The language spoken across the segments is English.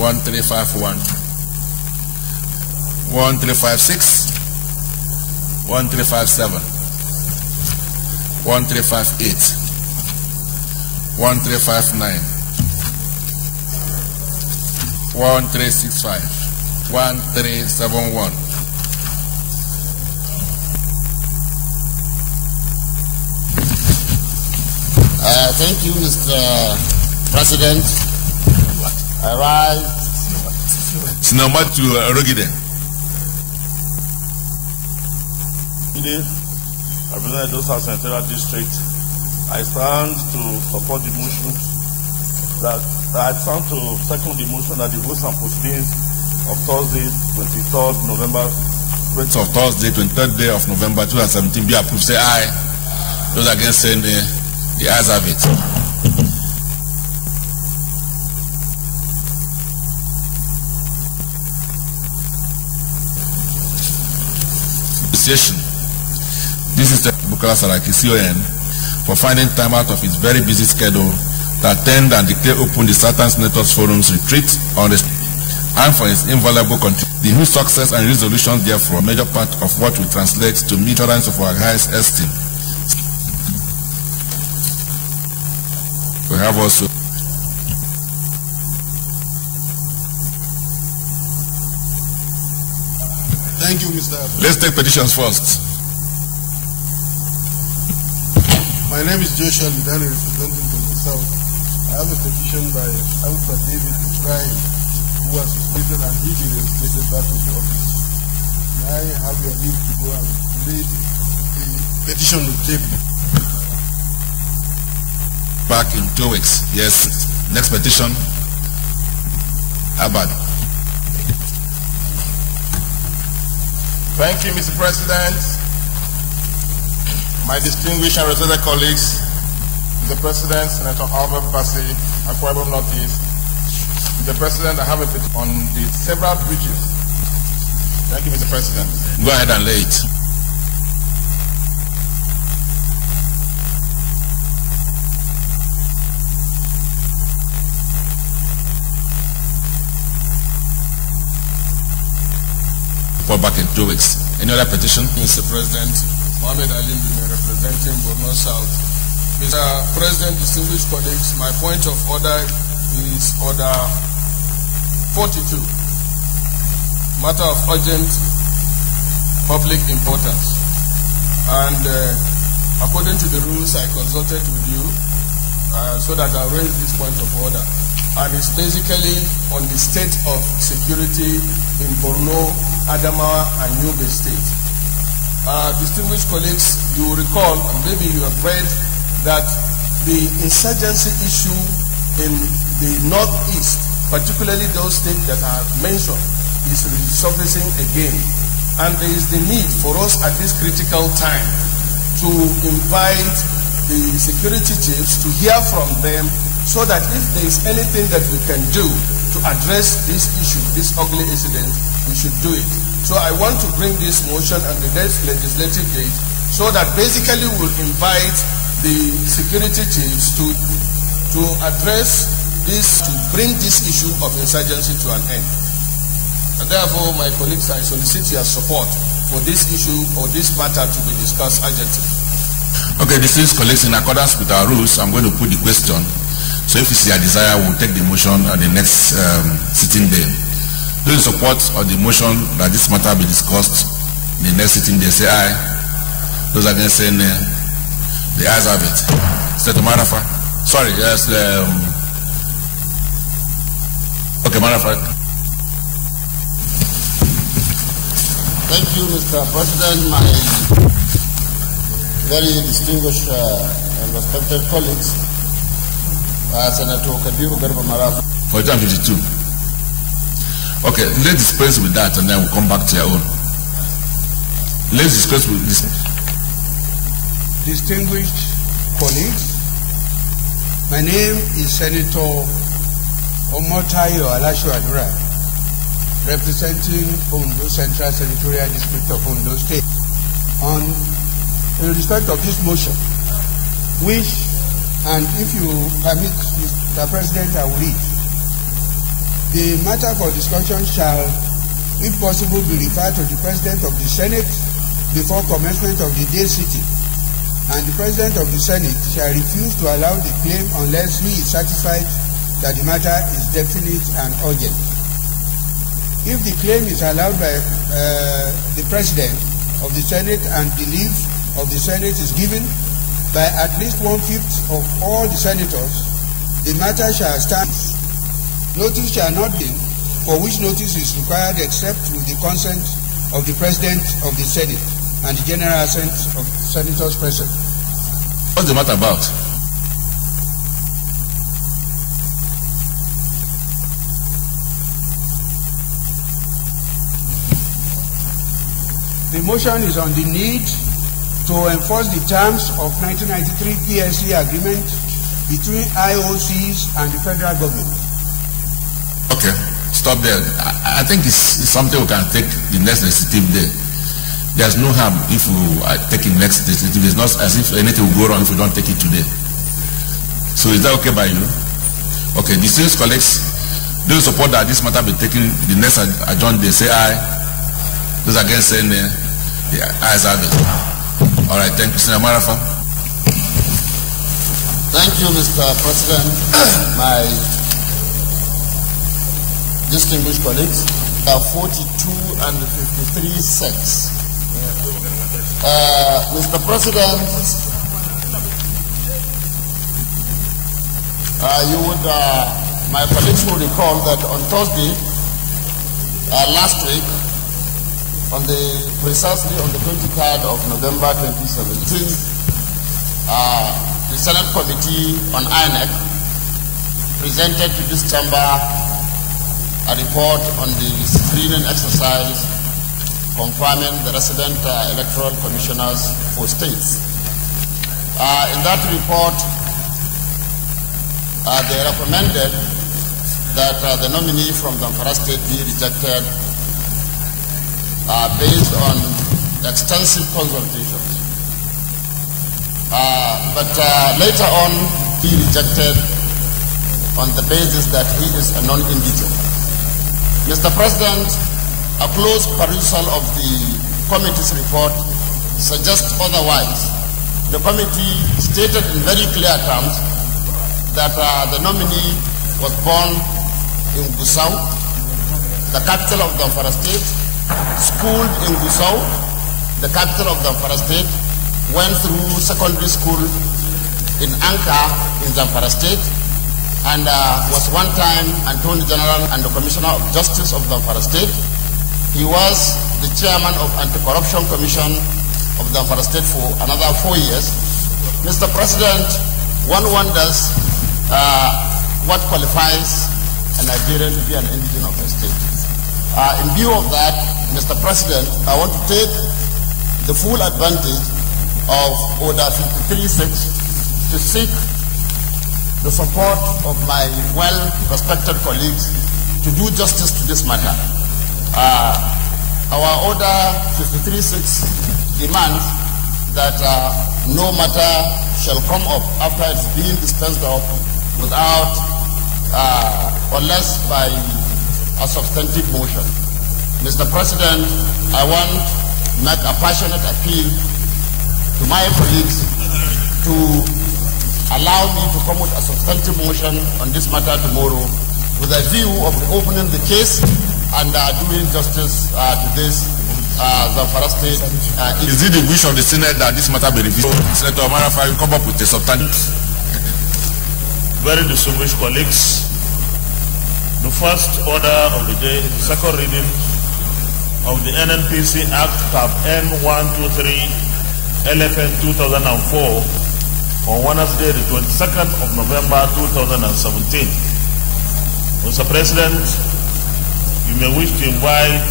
1351, 1356, 1357, 1358, 1359, 1365, 1371. Thank you, Mr. President. I rise. It's number to Rogide. I represent those House Senatorial District. I stand to support the motion I stand to second the motion that the votes and proceedings of Thursday, 23rd November. Of Thursday, 23rd day of November 2017 be approved. Say aye. Those against saying the ayes have it. This is the Bukola Saraki, CON, for finding time out of his very busy schedule to attend and declare open the Southern Senators Forum's retreat on the and for his invaluable contribution. The new success and resolutions, therefore, a major part of what will translate to assurance of our highest esteem. We have also Thank you, Mr. Let's take petitions first. My name is Joshua Lidani, representing from the South. I have a petition by Alpha David Ibrahim, who was suspended and he be reinstated back into office. May I have your leave to go and read the petition to table? Back in 2 weeks. Yes. Next petition. Abad. Thank you, Mr. President. My distinguished and respected colleagues, Mr. President, Senator Albert Bassi, Akwa Ibom Northeast. Mr. President, I have a petition on the several bridges. Thank you, Mr. President. Go ahead and lay it. Back in 2 weeks. Any other petition? Mr. President, Mohammed Ali representing Borno South. Mr. President, distinguished colleagues, my point of order is order 42. Matter of urgent public importance. And according to the rules I consulted with you, so that I raise this point of order. And it's basically on the state of security in Borno, Adamawa, and Yobe State. Distinguished colleagues, you will recall, and maybe you have read, that the insurgency issue in the northeast, particularly those states that are mentioned, is resurfacing again. And there is the need for us at this critical time to invite the security chiefs to hear from them, so that if there is anything that we can do to address this issue, this ugly incident, we should do it. So I want to bring this motion on the next legislative date, so that basically we'll invite the security chiefs to address this, to bring this issue of insurgency to an end. And therefore, my colleagues, I solicit your support for this issue or this matter to be discussed urgently. Okay, distinguished colleagues, in accordance with our rules, I'm going to put the question. So if it's your desire, we'll take the motion at the next sitting day. Those in support of the motion that this matter be discussed in the next sitting day, say aye. Those against saying nay, the ayes have it. Senator Marafa. Sorry, yes. Okay, Marafa. Thank you, Mr. President. My very distinguished and respected colleagues, Senator Kabiru Garba Marafa. 42. Okay, let's dispense with that and then we'll come back to your own. Let's discuss with this. Distinguished colleagues, my name is Senator Omotayo Alashuadura, representing Ondo Central Senatorial District of Ondo State. In respect of this motion, which, and if you permit, Mr. President, I will read. The matter for discussion shall, if possible, be referred to the President of the Senate before commencement of the day sitting, and the President of the Senate shall refuse to allow the claim unless he is satisfied that the matter is definite and urgent. If the claim is allowed by the President of the Senate and the leave of the Senate is given by at least 1/5 of all the senators, the matter shall stand. Notice shall not be, for which notice is required except with the consent of the President of the Senate and the general assent of senators present. What's the matter about? The motion is on the need to enforce the terms of 1993 PSC agreement between IOCs and the federal government. Okay, stop there. I think it's something we can take the next legislative day. There's no harm if we take it next legislative day. It's not as if anything will go wrong if we don't take it today. So is that okay by you? Okay, the sales colleagues, those who support that this matter be taken the next adjourned day, say aye. Those against saying the ayes have it. All right, thank you, Senator Marafa. Thank you, Mr. President. My distinguished colleagues, 42 and 53 secs. Mr. President, my colleagues will recall that on Thursday last week, precisely on the 23rd of November 2017, the Senate Committee on INEC presented to this chamber a report on the screening exercise confirming the resident electoral commissioners for states. In that report, they recommended that the nominee from Zamfara State be rejected based on extensive consultations. But later on, he rejected on the basis that he is a non-indigent. Mr. President, a close perusal of the committee's report suggests otherwise. The committee stated in very clear terms that the nominee was born in Gusau, the capital of Zamfara State, schooled in Gusau, the capital of Zamfara State, went through secondary school in Anka in Zamfara State, and was one time Attorney General and the Commissioner of Justice of Zamfara State. He was the chairman of Anti-Corruption Commission of Zamfara State for another 4 years. Mr. President, one wonders what qualifies a Nigerian to be an indigent of the state. In view of that, Mr. President, I want to take the full advantage of Order 53-6 to seek the support of my well-respected colleagues to do justice to this matter. Our Order 53-6 demands that no matter shall come up after it's being dispensed of without, unless by a substantive motion. Mr. President, I want to make a passionate appeal to my colleagues to allow me to come with a substantive motion on this matter tomorrow with a view of opening the case and doing justice to this Zamfara State. Is it the wish of the Senate that this matter be reviewed? Senator Marafa, you come up with a substantive. Very distinguished colleagues, the first order of the day is the second reading of the NNPC Act Tab N123 LFN 2004 on Wednesday, the 22nd of November 2017. Mr. President, you may wish to invite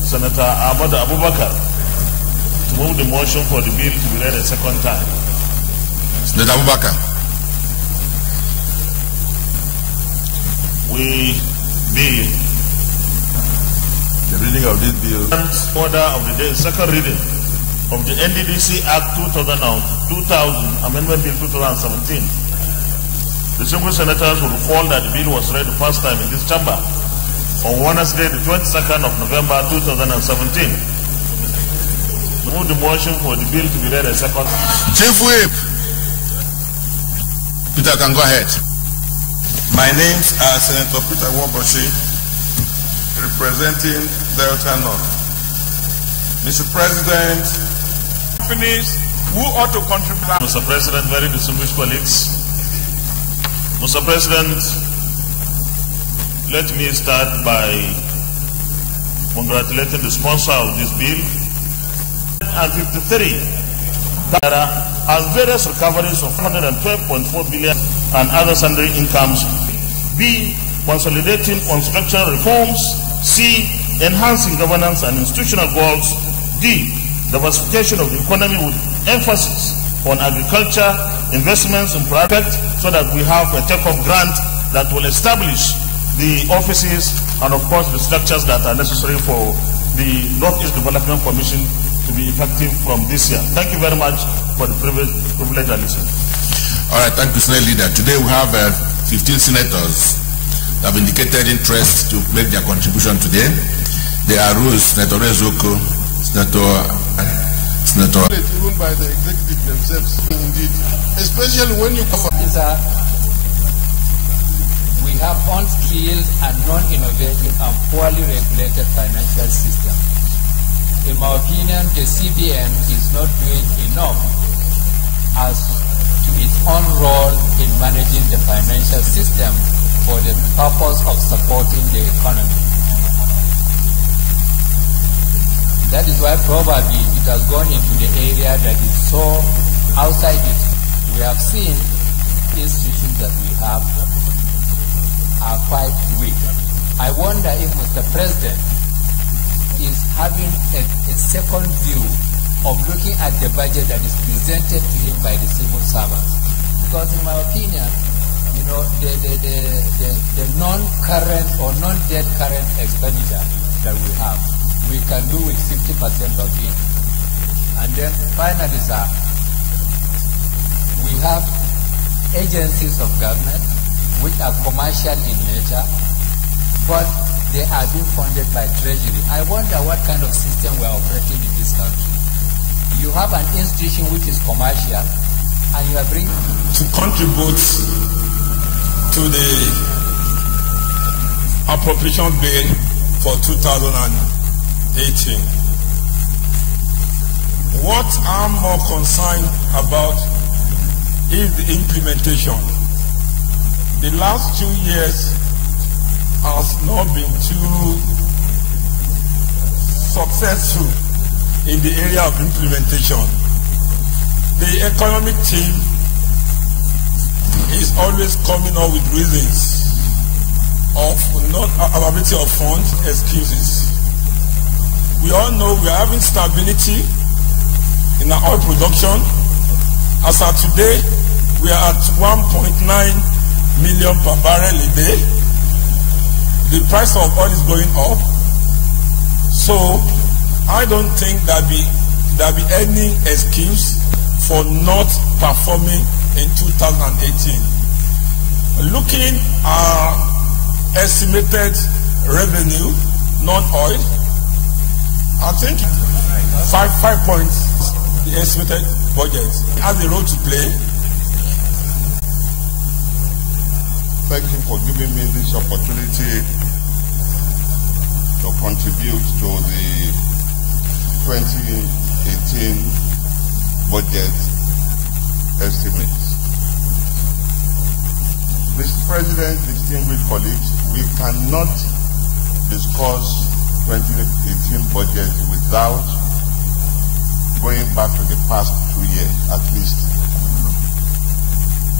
Senator Ahmad Abubakar to move the motion for the bill to be read a second time. Senator Abubakar. We bill the reading of this bill. Order of the day, second reading of the NDDC Act 2000 Amendment Bill 2017 Distinguished senators will recall that the bill was read the first time in this chamber on Wednesday, the 22nd of November 2017. Move the motion for the bill to be read a second. Chief Whip. Peter, can go ahead. My name's Senator Peter Waboshi, representing Delta North. Mr. President, companies who ought to contribute. Mr. President, very distinguished colleagues. Mr. President, let me start by congratulating the sponsor of this bill. And 53 as various recoveries of 112.4 billion and other sundry incomes. B. Consolidating on structural reforms. C. Enhancing governance and institutional goals. D. Diversification of the economy with emphasis on agriculture, investments in private, so that we have a take-off grant that will establish the offices and of course the structures that are necessary for the Northeast Development Commission to be effective from this year. Thank you very much for the privilege I listened. All right, thank you, Senate Leader. Today we have 15 senators that have indicated interest to make their contribution today. They are Rose, Senator Rezoko, Senator. Even by the executive themselves, indeed, especially when you cover. We have unskilled and non-innovative and poorly regulated financial system. In my opinion, the CBN is not doing enough as to its own role in managing the financial system for the purpose of supporting the economy. That is why probably it has gone into the area that is so outside it. We have seen institutions that we have are quite weak. I wonder if Mr. President is having a second view of looking at the budget that is presented to him by the civil servants. Because in my opinion, you know, the non-current or non-debt current expenditure that we have, we can do with 50% of it. And then finally, sir, we have agencies of government which are commercial in nature, but they are being funded by Treasury. I wonder what kind of system we are operating in this country. You have an institution which is commercial, and you are bringing to contribute to the appropriation bill for 2018. What I'm more concerned about is the implementation. The last 2 years has not been too successful in the area of implementation. The economic team is always coming up with reasons of not availability of funds, excuses. We all know we are having stability in our oil production. As of today, we are at 1.9 million per barrel a day. The price of oil is going up, so I don't think there be any excuse for not performing in 2018. Looking at estimated revenue, non-oil, I think 5 points the estimated budget has a role to play. Thank you for giving me this opportunity to contribute to the 2018 budget estimates. Mr. President, distinguished colleagues, we cannot discuss 2018 budget without going back to the past 2 years at least,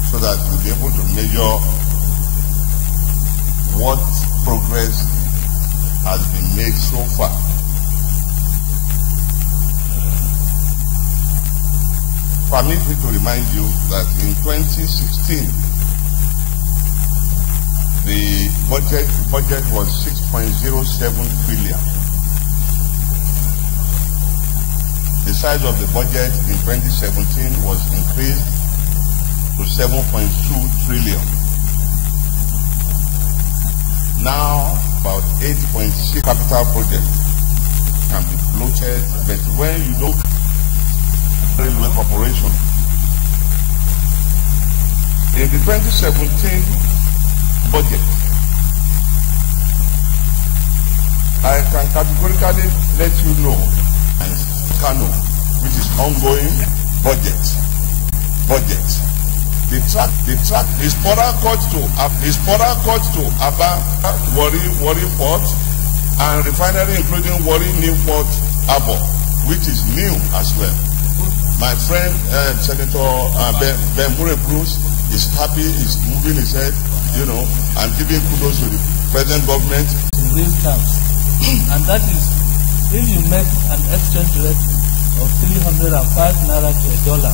so that we'll be able to measure what progress has been made so far. Permit me to remind you that in 2016, the budget was 6.07 trillion. The size of the budget in 2017 was increased to 7.2 trillion. Now, about 8.6 capital projects can be floated, but when you don't railway corporation, in the 2017 budget, I can categorically let you know, and Kano, which is ongoing budget. The track is further cut to Aba, Warri Port, and refinery including Warri Newport Harbor, which is new as well. My friend Senator Ben Murray Bruce is happy, is moving his head, and giving kudos to the present government. In real terms, and that is, if you make an exchange rate of 305 naira to a dollar,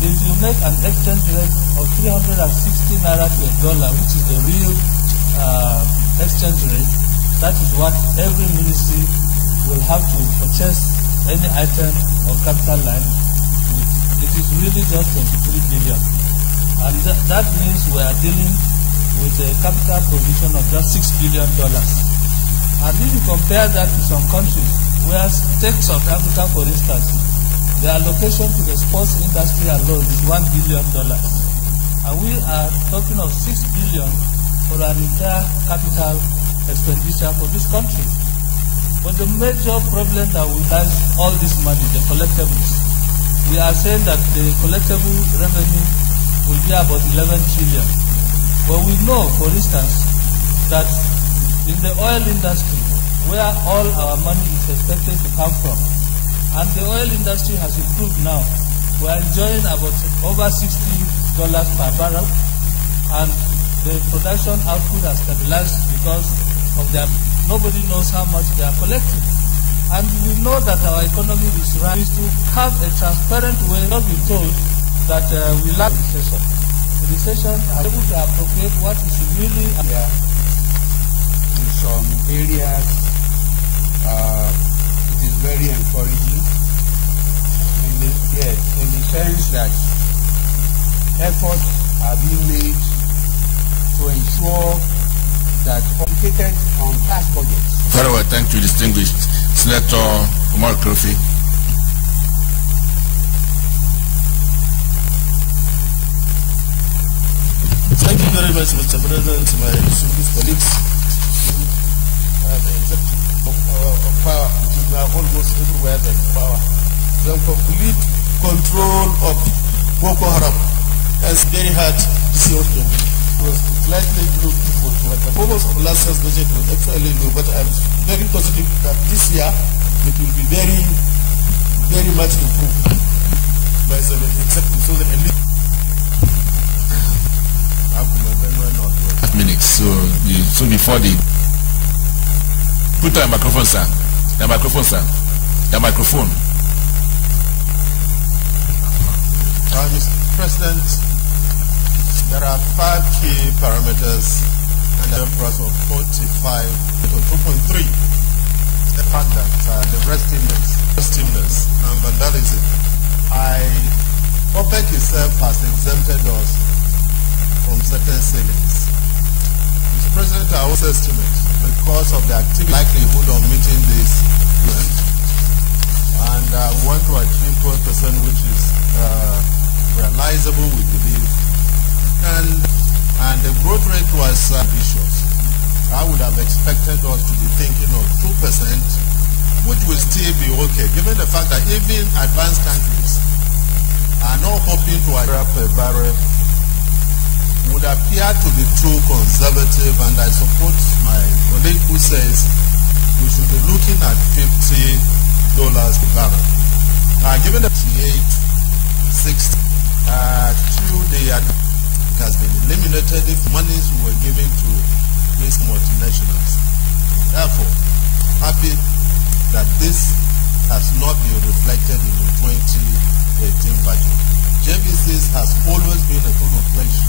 if you make an exchange rate of 360 naira to a dollar, which is the real exchange rate, that is what every ministry will have to purchase any item or capital line with. It is really just 23 billion. And that means we are dealing with a capital provision of just $6 billion. And if you compare that to some countries, where take South Africa for instance, the allocation to the sports industry alone is $1 billion. And we are talking of $6 billion for an entire capital expenditure for this country. But the major problem that we have all this money, the collectibles, we are saying that the collectible revenue will be about 11 trillion. But we know, for instance, that in the oil industry, where all our money is expected to come from, and the oil industry has improved now, we are enjoying about over $60 per barrel, and the production output has stabilized because of their, nobody knows how much they are collecting. And we know that our economy is right, is to have a transparent way, not be told that we lack recession. The recession is able to appropriate what is really there. In some areas, it is very encouraging. In the sense that efforts are being made to ensure that complicated on past budgets. Very well, thank you, distinguished Senator Omar Krofi. Thank you very much, Mr. President, my distinguished colleagues. The executive of power, which is now almost everywhere there is power. The complete control of Boko Haram is very hard to see what can do. It was slightly low for the purpose of last year's budget was actually low, but I'm very positive that this year it will be very, very much improved by the executive, so that at least minutes. So before the put on your microphone, sir. Your microphone, sir. Your microphone. Mr. President, there are 5 key parameters and a price of 45 to 2.3. The fact that the restiveness and vandalism, OPEC itself has exempted us from certain sailings. Mr. President, I also estimate because of the activity likelihood of meeting this event, and we want to achieve 12%, which is realizable, we believe, and the growth rate was ambitious. I would have expected us to be thinking of 2%, which will still be okay, given the fact that even advanced countries are not hoping to achieve per barrel would appear to be too conservative, and I support my colleague who says we should be looking at $50 per barrel. Given the 60 it has been eliminated if monies were given to these multinationals. Therefore, happy that this has not been reflected in the 2018 budget. JVCs has always been a contemplation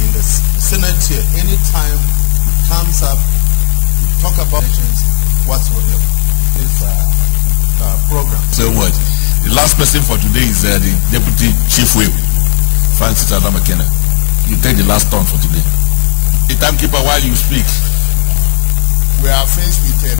in the Senate here. Anytime it comes up, we talk about nations whatsoever. This program. So what? The last person for today is the Deputy Chief Whip, Francis Adam McKenna. You take the last turn for today. The timekeeper while you speak. are faced with